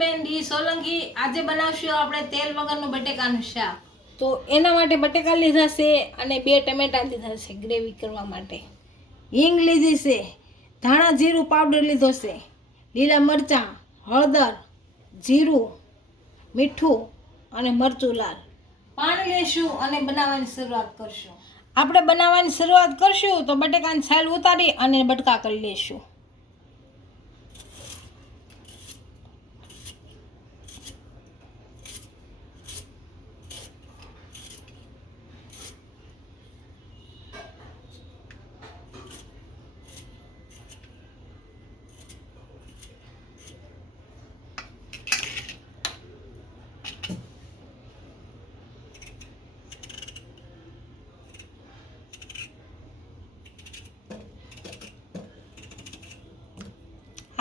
બેન ડી સોલંકી આજે બનાવશું આપણે તેલ વગરનું બટેકાનું શાક। તો એના માટે બટેકા લીધા છે અને 2 ટમેટા લીધા છે ગ્રેવી કરવા માટે। હિંગ લીધી છે, ધાણા જીરું પાવડર લીધો છે, લીલા મરચાં, હળદર, જીરું, મીઠું અને મરચું લાલ। પાણી લેશું અને બનાવવાની શરૂઆત કરશું। આપણે બનાવવાની શરૂઆત કરશું તો બટેકાની છાલ ઉતારી અને બટકા કરી લેશું।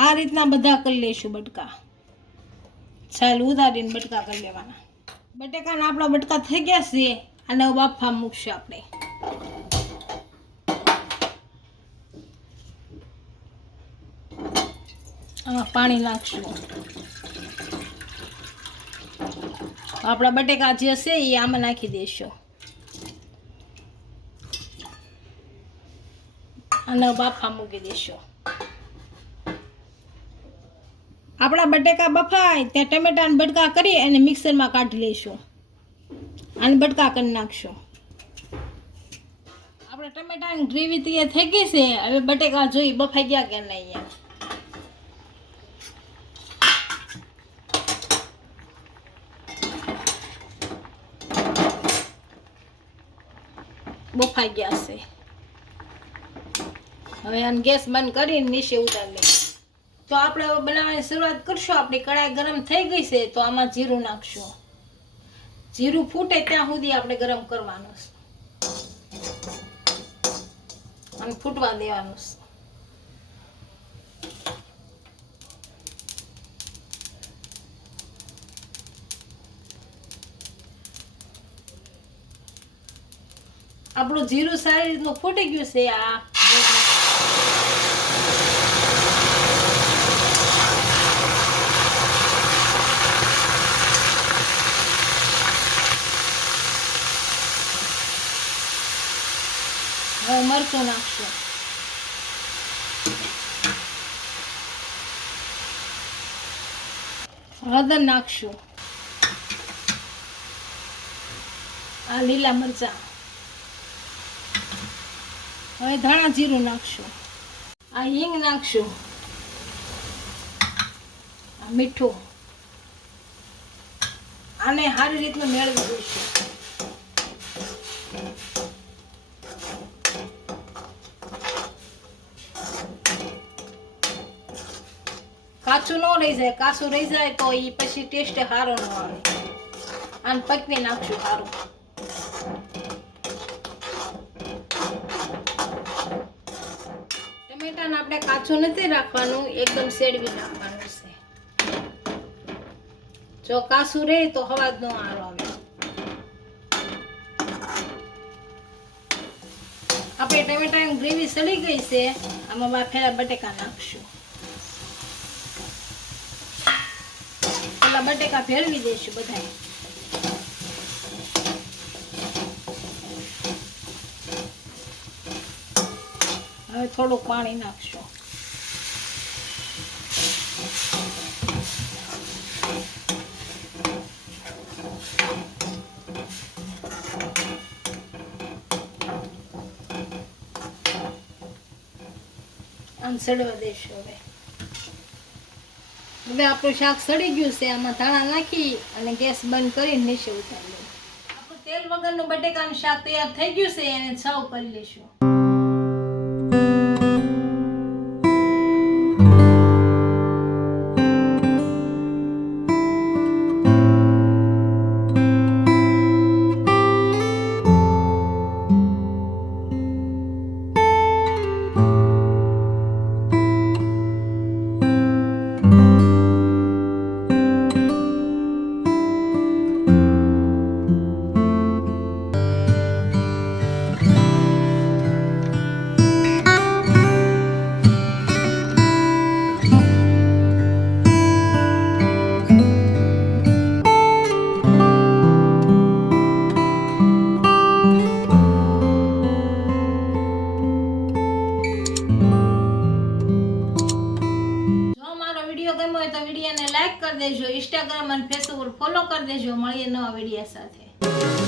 આ રીતના બધા કરી લઈશું બટકા, છાલ ઉતારીને બટકા કરી લેવાના। બટેકાના આપણા બટકા થઈ ગયા છે અને બાફા મૂકશું આપણે। આમાં પાણી નાખશું। આપણા બટેકા જે છે એ આમાં નાખી દઈશું અને બાફા મૂકી દઈશું। આપણા બટેકા બફાય ત્યાં ટમેટાના બટકા કરી અને મિક્સરમાં કાઢી લઈશું અને બટકા કરી નાખશું। આપણે ટમેટાની ગ્રેવી તૈયાર થઈ ગઈ છે। હવે બટેકા જોઈ બફાઈ ગયા કે નહીં। બફાઈ ગયા છે। હવે આને ગેસ બંધ કરીને નીચે ઉતારી લઈશું। તો આપણે હવે બનાવવાની શરૂઆત કરશું। આપણી કઢાઈ ગરમ થઈ ગઈ છે તો આમાં જીરું નાખશું। જીરું ફૂટે ત્યાં સુધી આપણે ગરમ કરવાનું છે અને ફૂટવા દેવાનું છે। આપણું જીરું સારી રીતનું ફૂટી ગયું છે। આ હવે મરચું નાખશું, હળદર નાખશું, આ લીલા મરચાં, હવે ધાણા જીરું નાખશું, આ હિંગ નાખશું, આ મીઠું, આને સારી રીતનું મેળવી દઈશું। કાચું ન રહી જાય, કાચું રહી જાય તો એ પછી ટેસ્ટ સારો ન આવે। આને પકવી નાખશું સારું। ટમેટાને આપણે કાચું નથી રાખવાનું, એકદમ શેડવી નાખવાનું છે। જો કાચું રહે તો અવાજ ન સારો આવે। આપણે ટમેટાની ગ્રેવી સડી ગઈ છે, આમાં બાફેલા બટેકા નાખશું। બટેકા ભેળવી દઈશું બધા। હવે થોડુંક પાણી નાખશું। આમ સડવા દઈશું। હવે આપણું શાક સડી ગયું છે, આમાં ધાણા નાખી અને ગેસ બંધ કરીને નીચે ઉતારી લઈશું। આપણું તેલ વગરનું બટેકાનું શાક તૈયાર થઈ ગયું છે, એને સર્વ કરી લઈશું। તો વિડીયોને લાઈક કરી દેજો, ઇન્સ્ટાગ્રામ અને ફેસબુક પર ફોલો કરી દેજો. મળીએ નવા વિડીયો સાથે.